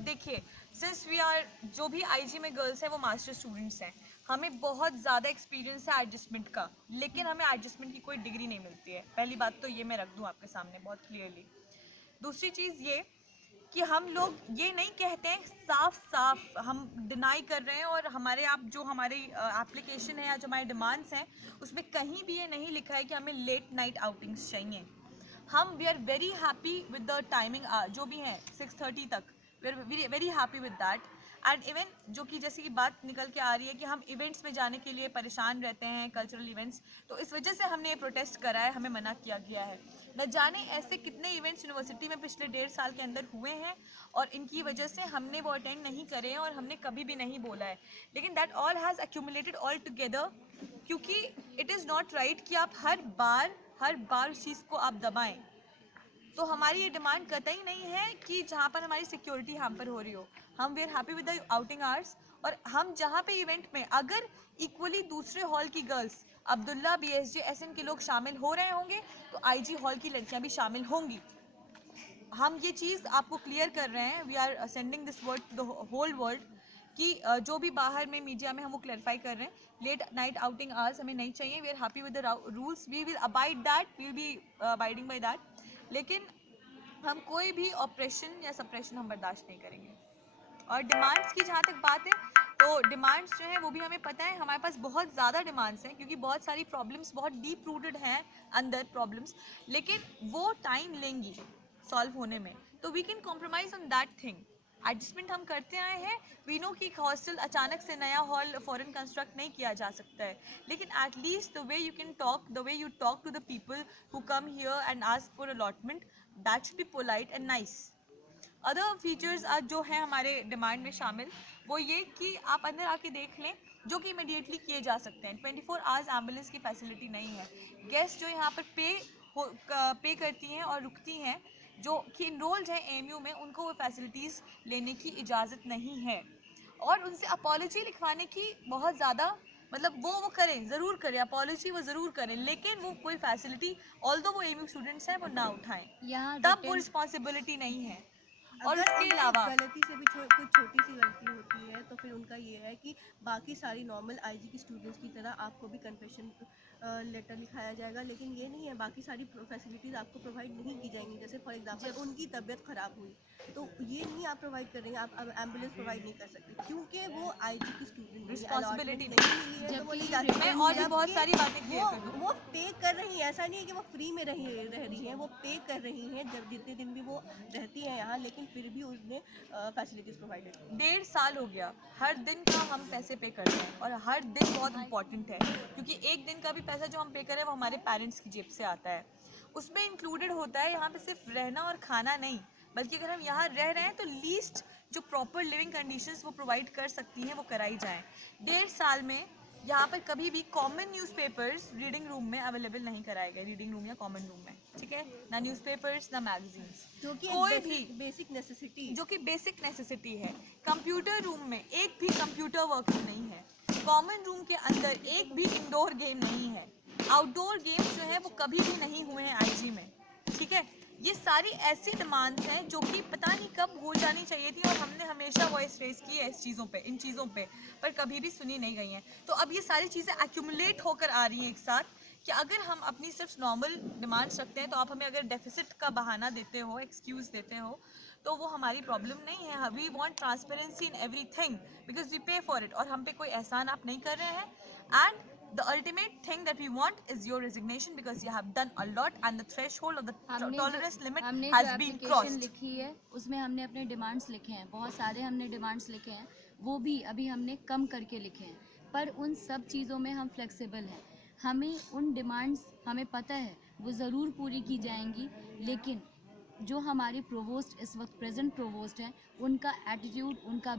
देखिए, since we are जो भी आईजी में गर्ल्स हैं वो मास्टर स्टूडेंट्स हैं, हमें बहुत ज़्यादा एक्सपीरियंस है एडजस्टमेंट का, लेकिन हमें एडजस्टमेंट की कोई डिग्री नहीं मिलती है। पहली बात तो ये मैं रख दूँ आपके सामने बहुत क्लियरली। दूसरी चीज़ ये कि हम लोग ये नहीं कहते हैं साफ साफ हम डिनाई कर रहे हैं, और हमारे आप जो हमारी एप्लीकेशन है या जो हमारे डिमांड्स हैं उसमें कहीं भी ये नहीं लिखा है कि हमें लेट नाइट आउटिंग्स चाहिए। हम we are very happy with the timing जो भी है 6:30 तक, we are very happy with that. And even जो कि जैसे कि बात निकल के आ रही है कि हम इवेंट्स में जाने के लिए परेशान रहते हैं, कल्चरल इवेंट्स, तो इस वजह से हमने ये प्रोटेस्ट करा है, हमें मना किया गया है। न जाने ऐसे कितने इवेंट्स यूनिवर्सिटी में पिछले 1.5 साल के अंदर हुए हैं और इनकी वजह से हमने वो अटेंड नहीं करे हैं और हमने कभी भी नहीं बोला है, लेकिन that all has accumulated all together, क्योंकि इट इज़ नॉट राइट कि आप हर बार उस चीज़ को आप दबाएं। तो हमारी ये डिमांड कतई नहीं है कि जहाँ पर हमारी सिक्योरिटी हैम्पर हो रही हो। हम we are happy with the outing hours, और हम जहाँ पे इवेंट में अगर इक्वली दूसरे हॉल की गर्ल्स, अब्दुल्ला, BSJ, SN के लोग शामिल हो रहे होंगे तो IG हॉल की लड़कियाँ भी शामिल होंगी। हम ये चीज़ आपको क्लियर कर रहे हैं, we are sending this word to the whole world कि जो भी बाहर में मीडिया में हम वो क्लैरिफाई कर रहे हैं, लेट नाइट आउटिंग आवर्स हमें नहीं चाहिए। We are happy with the rules, we will abide that, we will be abiding by that, लेकिन हम कोई भी ऑपरेशन या सप्रेशन हम बर्दाश्त नहीं करेंगे। और डिमांड्स की जहाँ तक बात है, तो डिमांड्स जो है वो भी हमें पता है, हमारे पास बहुत ज़्यादा डिमांड्स हैं क्योंकि बहुत सारी प्रॉब्लम्स बहुत डीप रूटेड हैं अंदर प्रॉब्लम्स, लेकिन वो टाइम लेंगी सॉल्व होने में, तो we can compromise on that thing. Adjustment हम करते आए हैं। वी नो कि हॉस्टल अचानक से नया हॉल फॉरेन कंस्ट्रक्ट नहीं किया जा सकता है, लेकिन at least the way you can talk, the way you talk to the people who come here and ask for allotment, that should be polite and nice. Other features आज जो है हमारे डिमांड में शामिल, वो ये कि आप अंदर आके देख लें, जो कि इमीडिएटली किए जा सकते हैं। 24 आवर्स एम्बुलेंस की फैसिलिटी नहीं है। गेस्ट जो यहाँ पर पे करती हैं और रुकती हैं, जो कि इनरोल्ड हैं AMU में, उनको वो फैसिलिटीज़ लेने की इजाज़त नहीं है। और उनसे अपॉलॉजी लिखवाने की बहुत ज़्यादा, मतलब वो करें, ज़रूर करें अपॉलॉजी, वो ज़रूर करें, लेकिन वो कोई फैसिलिटी ऑल्दो वो AMU स्टूडेंट्स हैं वो ना उठाएं, तब वो रिस्पॉन्सिबिलिटी नहीं है। और उसके अलावा गलती से भी कोई छोटी सी गलती होती है तो फिर उनका ये है कि बाकी सारी नॉर्मल आईजी की स्टूडेंट्स की तरह आपको भी कन्फेशन लेटर लिखाया जाएगा, लेकिन ये नहीं है, बाकी सारी फैसिलिटीज़ आपको प्रोवाइड नहीं की जाएंगी। जैसे फॉर एग्जांपल उनकी तबीयत ख़राब हुई तो ये नहीं आप प्रोवाइड करेंगे, आप अब एम्बुलेंस प्रोवाइड नहीं कर सकते क्योंकि वो आईजी की स्टूडेंट रिस्पॉन्सिबिलिटी नहीं मिली है, तो वो नहीं जा सकती। मैं और भी बहुत सारी बातें क्लियर कर दूँ। वो पे कर रही है, ऐसा नहीं है कि वो फ्री में रह रही है, वो पे कर रही हैं जब जितने दिन भी वो रहती है यहाँ, लेकिन फिर भी उसने फैसिलिटीज़ प्रोवाइडेड की। 1.5 साल हो गया, हर दिन का हम पैसे पे करते हैं, और हर दिन बहुत इंपॉर्टेंट है क्योंकि एक दिन का भी पैसा जो हम पे करें वो हमारे पेरेंट्स की जेब से आता है। उसमें इंक्लूडेड होता है यहाँ पे सिर्फ रहना और खाना नहीं, बल्कि अगर हम यहाँ रह रहे हैं तो लीस्ट जो प्रॉपर लिविंग कंडीशंस वो प्रोवाइड कर सकती हैं वो कराई जाएँ। 1.5 साल में यहाँ पर कभी भी कॉमन न्यूज़पेपर्स रीडिंग रूम में अवेलेबल नहीं कराए गए, रीडिंग रूम या कॉमन रूम में, ठीक है ना, न्यूज़पेपर्स ना मैगजीन्स, जो कि कोई भी बेसिक नेसेसिटी, जो कि बेसिक नेसेसिटी है। कंप्यूटर रूम में एक भी कंप्यूटर वर्किंग नहीं है। कॉमन रूम के अंदर एक भी इंडोर गेम नहीं है। आउटडोर गेम्स जो है वो कभी भी नहीं हुए हैं आईजी में, ठीक है। ये सारी ऐसी डिमांड्स हैं जो कि पता नहीं कब हो जानी चाहिए थी, और हमने हमेशा वॉइस रेज की है इस चीज़ों पे, इन चीज़ों पे, पर कभी भी सुनी नहीं गई हैं। तो अब ये सारी चीज़ें एक्यूमुलेट होकर आ रही हैं एक साथ, कि अगर हम अपनी सिर्फ नॉर्मल डिमांड्स रखते हैं तो आप हमें अगर डेफिसिट का बहाना देते हो, एक्सक्यूज़ देते हो, तो वो हमारी प्रॉब्लम नहीं है। We want transparency in everything because we pay for it, और हम पे कोई एहसान आप नहीं कर रहे हैं। And the ultimate thing that we want is your resignation because you have done a lot and the threshold of the tolerance limit हमने has जो been एप्लीकेशन crossed. लिखी है उसमें हमने अपने डिमांड्स लिखे हैं, बहुत सारे हमने डिमांड्स लिखे हैं, वो भी अभी हमने कम करके लिखे हैं, पर उन सब चीज़ों में हम फ्लेक्सिबल हैं। हमें उन डिमांड्स, हमें पता है वो ज़रूर पूरी की जाएंगी, लेकिन जो हमारे प्रोवोस्ट इस वक्त प्रेजेंट प्रोवोस्ट हैं, उनका एटीट्यूड, उनका